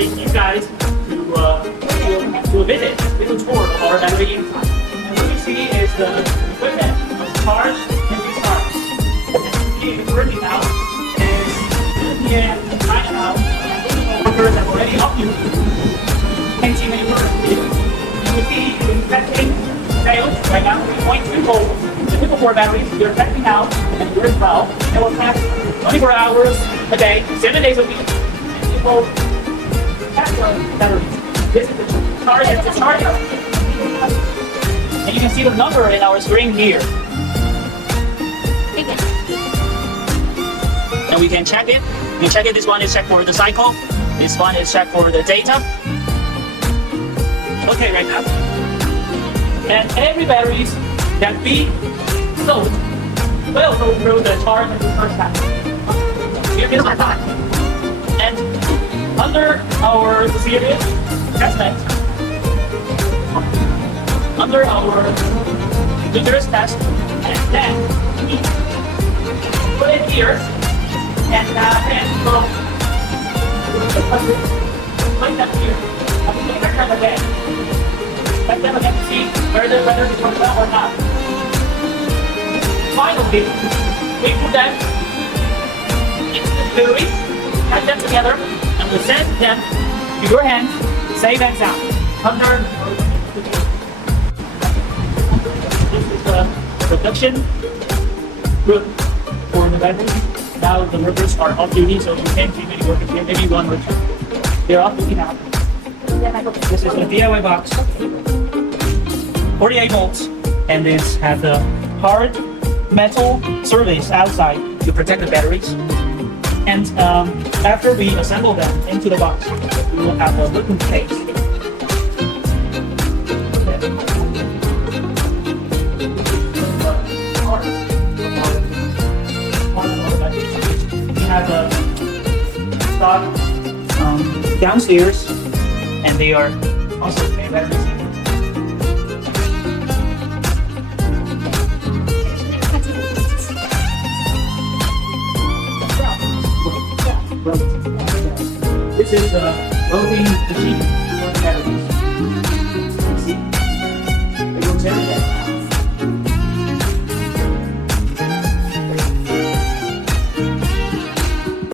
take you guys to a visit, little tour of our battery inside. And what you see is the equipment of charge and discharge. And you see it's working out is European and China now, and workers have already helped you. Can't see many workers here. You see it's testing failed right now, 3.2 volts. The LiFePo4 batteries, you're testing out and it works well. It will last 24 hours a day, 7 days a week. And it will test your batteries. This is the charge and discharge. And you can see the number in our screen here. And we can check it. You can check it. This one is checked for the cycle. This one is checked for the data. Okay, right now. And every batteries that we sold will go through the charge and discharge test. Here is my time. And under our series testnet, under our rigorous test, and then we put it here, and then go like that here. And we can check them again. Check them again to see whether it works well or not. Finally, we put them into the battery, pack them together, and we send them to your hand, safe and sound. Under this is the production group for the battery. Now the workers are off duty, so you can't see many workers here, maybe one or two. They're off duty now. This is the DIY box, 48 volts, and this has the hard metal surface outside to protect the batteries. And after we assemble them into the box, we will have a wooden case. We have a stock downstairs, and they are also batteries. This is the loading machine for the batteries.